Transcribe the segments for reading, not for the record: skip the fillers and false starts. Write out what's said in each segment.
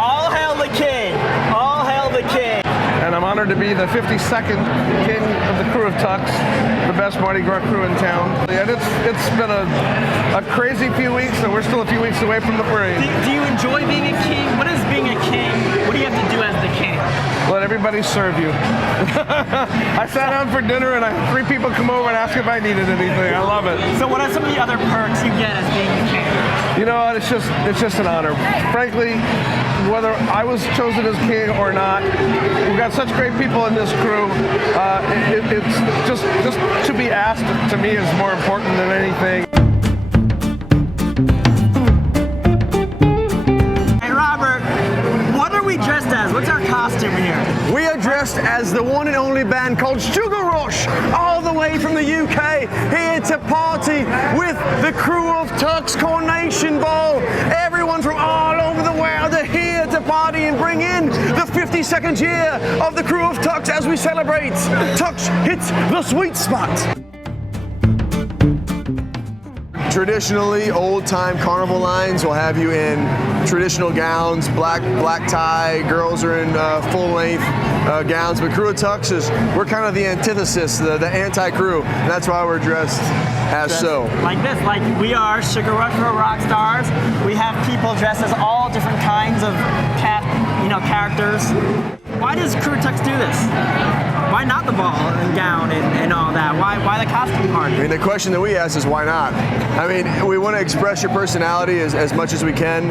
All hail the king! All hail the king! And I'm honored to be the 52nd king of the Krewe of Tucks, the best Mardi Gras crew in town. And it's been a crazy few weeks, and we're still a few weeks away from the parade. Do you enjoy being a king? What is being a king? What do you have to do as the king? Let everybody serve you. I sat down for dinner and I had 3 people come over and ask if I needed anything. I love it. So what are some of the other perks you get as being the king? You know what? It's just an honor. Frankly, whether I was chosen as king or not, we've got such great people in this crew. It's just to be asked to me is more important than anything. Hey Robert, what are we dressed as? What's our costume here? We are dressed as the one and only band called Sugar Rush, all the way from the UK, here to party with the Krewe of Tucks Coronation Ball. Everyone from all over the world are here to party and bring in the 52nd year of the Krewe of Tucks as we celebrate. Tucks hits the sweet spot. Traditionally, old-time carnival lines will have you in traditional gowns, black tie. Girls are in full-length gowns. But Krewe of Tucks we're kind of the antithesis, the anti-crew. And that's why we're dressed as so. Like this, like we are Sugar Rush rock stars. We have people dressed as all different kinds of characters. Why does Krewe of Tucks do this? Why not the ball and gown and all that? Why the costume party? I mean, the question that we ask is why not? I mean, we want to express your personality as much as we can.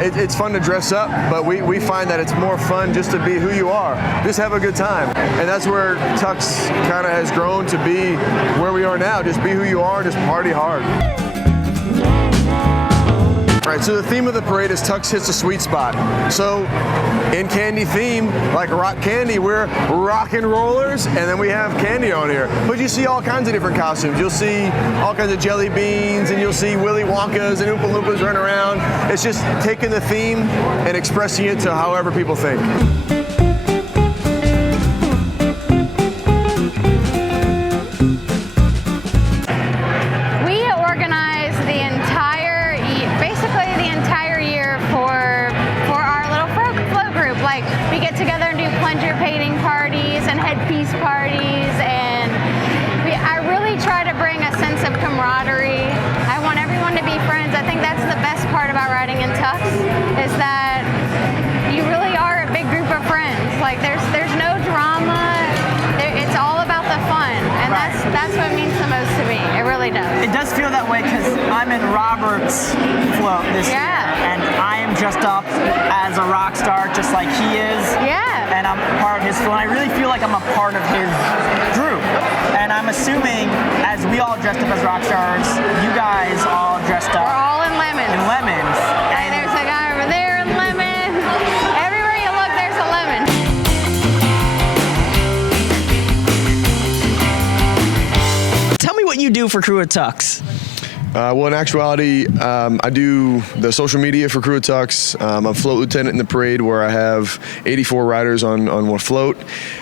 It's fun to dress up, but we find that it's more fun just to be who you are. Just have a good time. And that's where Tucks kind of has grown to be where we are now. Just be who you are, just party hard. All right, so the theme of the parade is Tucks hits a sweet spot. So in candy theme, like rock candy, we're rock and rollers, and then we have candy on here. But you see all kinds of different costumes. You'll see all kinds of jelly beans, and you'll see Willy Wonkas and Oompa Loompas running around. It's just taking the theme and expressing it to however people think. We get together and do plunger painting parties and headpiece parties, and I really try to bring a sense of camaraderie. I want everyone to be friends. I think that's the best part about riding in Tucks, is that you really are a big group of friends. Like there's no drama. It's all about the fun, and that's what means the most to me. It really does. It does feel that way because I'm in Robert's float this year, and I am dressed up as a rock star just like he is. Yeah. And I'm part of his float. I really feel like I'm a part of his group. And I'm assuming, as we all dressed up as rock stars, you guys all dressed up. We're all in lemons. In lemons. Hey, there's a guy over there in lemon. Everywhere you look, there's a lemon. Tell me what you do for Krewe of Tucks. Well, in actuality, I do the social media for Krewe of Tucks. I'm a float lieutenant in the parade where I have 84 riders on one float.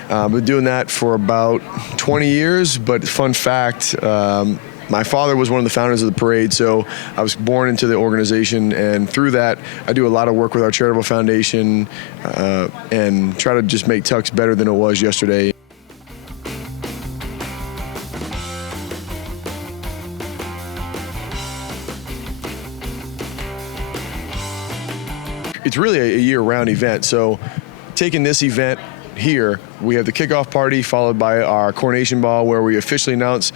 I've been doing that for about 20 years, but fun fact, my father was one of the founders of the parade, so I was born into the organization, and through that, I do a lot of work with our charitable foundation and try to just make Tucks better than it was yesterday. It's really a year-round event, so taking this event here, we have the kickoff party followed by our coronation ball where we officially announce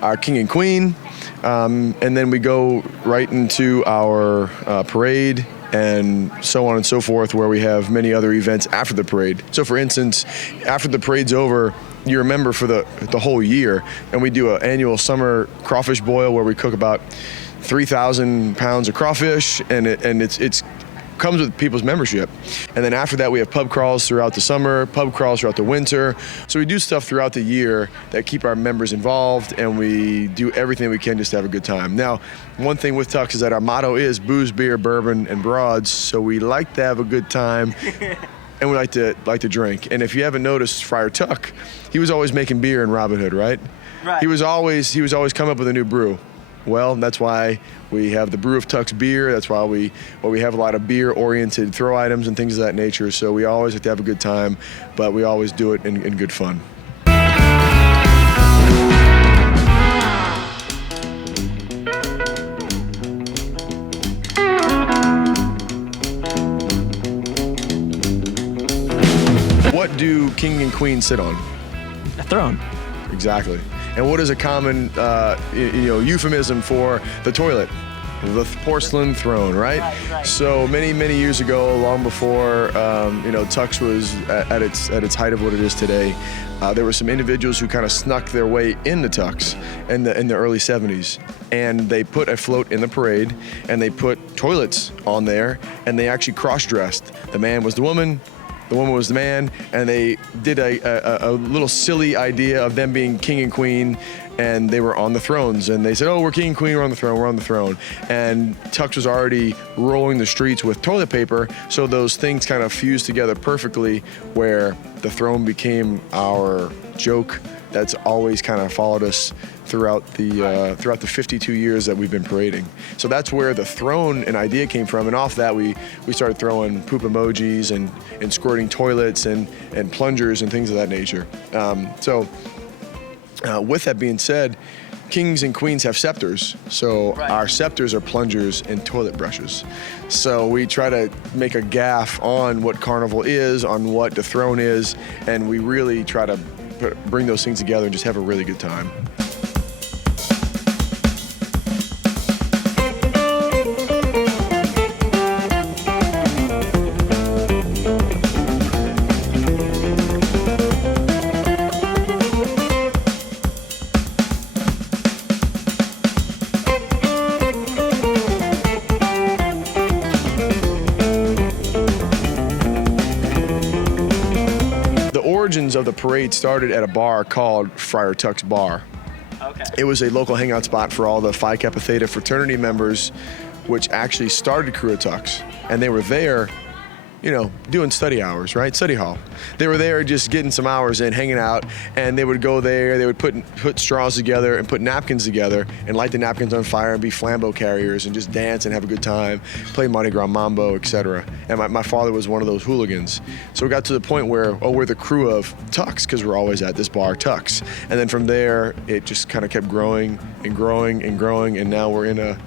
our king and queen, and then we go right into our parade and so on and so forth, where we have many other events after the parade. So for instance, after the parade's over, you remember for the whole year, and we do an annual summer crawfish boil where we cook about 3,000 pounds of crawfish, and it's comes with people's membership. And then after that, we have pub crawls throughout the summer, pub crawls throughout the winter. So we do stuff throughout the year that keep our members involved, and we do everything we can just to have a good time. Now, one thing with Tucks is that our motto is booze, beer, bourbon, and broads. So we like to have a good time. And we like to drink. And if you haven't noticed, Friar Tuck, he was always making beer in Robin Hood, right? Right. He was always coming up with a new brew. Well, that's why we have the Brew of Tucks beer. That's why we have a lot of beer-oriented throw items and things of that nature. So we always have to have a good time, but we always do it in good fun. What do king and queen sit on? A throne. Exactly. And what is a common, euphemism for the toilet? The porcelain throne, right? Right. So many years ago, long before Tucks was at its height of what it is today, there were some individuals who kind of snuck their way into Tucks in the early 70s, and they put a float in the parade, and they put toilets on there, and they actually cross-dressed. The man was the woman. The woman was the man, and they did a little silly idea of them being king and queen, and they were on the thrones. And they said, "Oh, we're king and queen, we're on the throne." And Tucks was already rolling the streets with toilet paper, so those things kind of fused together perfectly, where the throne became our joke that's always kind of followed us throughout the 52 years that we've been parading. So that's where the throne and idea came from, and off that we started throwing poop emojis and squirting toilets and plungers and things of that nature. With that being said, kings and queens have scepters, so our scepters are plungers and toilet brushes. So we try to make a gaff on what carnival is, on what the throne is, and we really try to bring those things together and just have a really good time. Origins of the parade started at a bar called Friar Tuck's Bar. Okay. It was a local hangout spot for all the Phi Kappa Theta fraternity members, which actually started Krewe of Tucks, and they were there, doing study hours, right? Study hall. They were there just getting some hours in, hanging out, and they would go there, they would put straws together and put napkins together and light the napkins on fire and be flambeau carriers and just dance and have a good time, play Mardi Gras mambo, etc. And my father was one of those hooligans. So we got to the point where, we're the Krewe of Tucks, because we're always at this bar, Tucks. And then from there, it just kind of kept growing and growing and growing, and now we're in a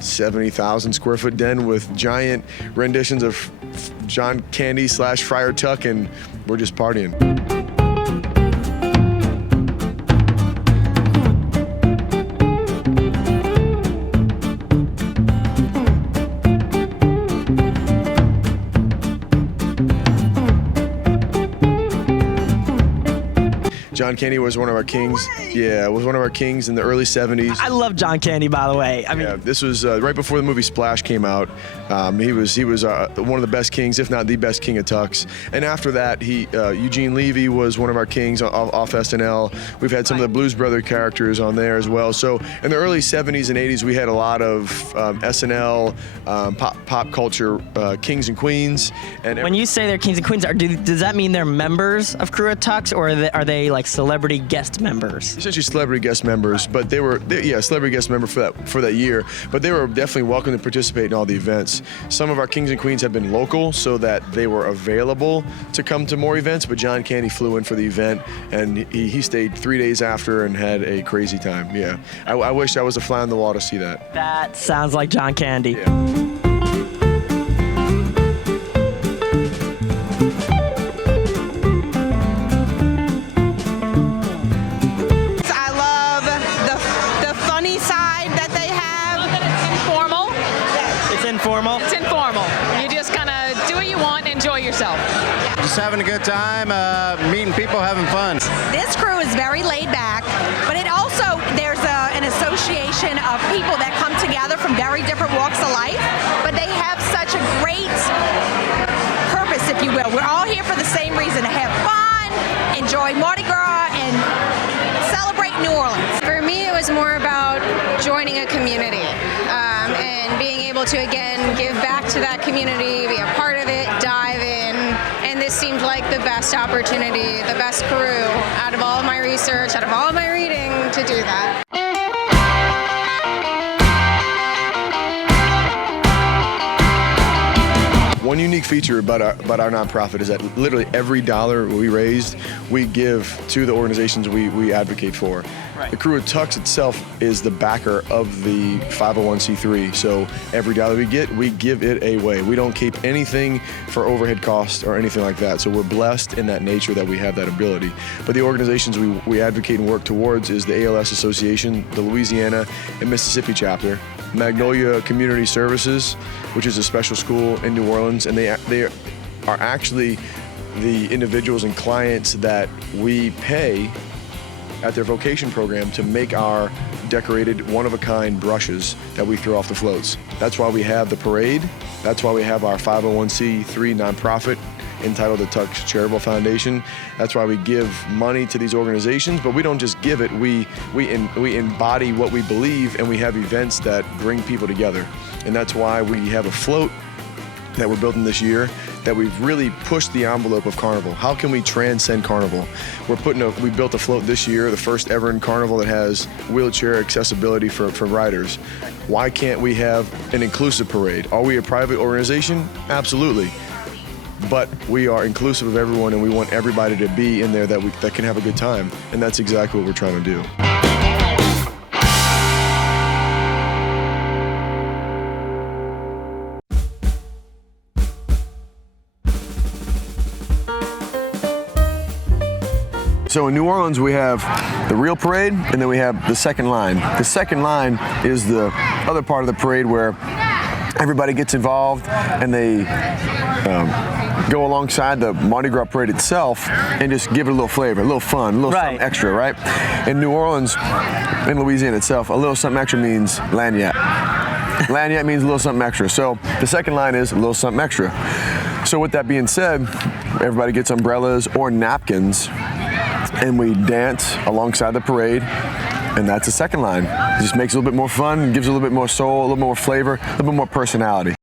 70,000 square foot den with giant renditions of John Candy / Friar Tuck, and we're just partying. John Candy was one of our kings. Yeah, was one of our kings in the early 70s. I love John Candy, by the way. I mean, this was right before the movie Splash came out. He was one of the best kings, if not the best king of Tucks. And after that, Eugene Levy was one of our kings off SNL. We've had some of the Blues Brother characters on there as well. So in the early 70s and 80s, we had a lot of SNL pop culture kings and queens. And when you say they're kings and queens, does that mean they're members of Krewe of Tucks, or are they like celebrity guest members? Essentially celebrity guest members, but they were celebrity guest member for that year, but they were definitely welcome to participate in all the events. Some of our kings and queens have been local, so that they were available to come to more events, but John Candy flew in for the event, and he stayed 3 days after and had a crazy time. Yeah, I wish I was a fly on the wall to see that. That sounds like John Candy. Yeah. It's informal. You just kind of do what you want and enjoy yourself. Just having a good time, meeting people, having fun. This crew is very laid back, but there's an association of people that come together from very different walks of life, but they have such a great purpose, if you will. We're all here for the same reason, to have fun, enjoy Mardi Gras, and celebrate New Orleans. For me, it was more about joining a community and being able to, again, give back to that community, be a part of it, dive in, and this seemed like the best opportunity, the best crew out of all of my research, out of all of my reading, to do that. One unique feature about our nonprofit is that literally every dollar we raised, we give to the organizations we advocate for. Right. The Krewe of Tucks itself is the backer of the 501c3. So every dollar we get, we give it away. We don't keep anything for overhead costs or anything like that. So we're blessed in that nature that we have that ability. But the organizations we advocate and work towards is the ALS Association, the Louisiana and Mississippi chapter, Magnolia Community Services, which is a special school in New Orleans, and they are actually the individuals and clients that we pay at their vocation program to make our decorated one-of-a-kind brushes that we throw off the floats. That's why we have the parade. That's why we have our 501c3 nonprofit entitled the Tucks Charitable Foundation. That's why we give money to these organizations, but we don't just give it, we embody what we believe, and we have events that bring people together. And that's why we have a float that we're building this year that we've really pushed the envelope of Carnival. How can we transcend Carnival? We built a float this year, the first ever in Carnival that has wheelchair accessibility for riders. Why can't we have an inclusive parade? Are we a private organization? Absolutely. But we are inclusive of everyone, and we want everybody to be in there that can have a good time. And that's exactly what we're trying to do. So in New Orleans, we have the real parade, and then we have the second line. The second line is the other part of the parade where everybody gets involved, and they go alongside the Mardi Gras parade itself and just give it a little flavor, a little fun, a little something extra, right? In New Orleans, in Louisiana itself, a little something extra means lagniappe. Lagniappe means a little something extra. So the second line is a little something extra. So with that being said, everybody gets umbrellas or napkins, and we dance alongside the parade, and that's the second line. It just makes it a little bit more fun, gives it a little bit more soul, a little more flavor, a little bit more personality.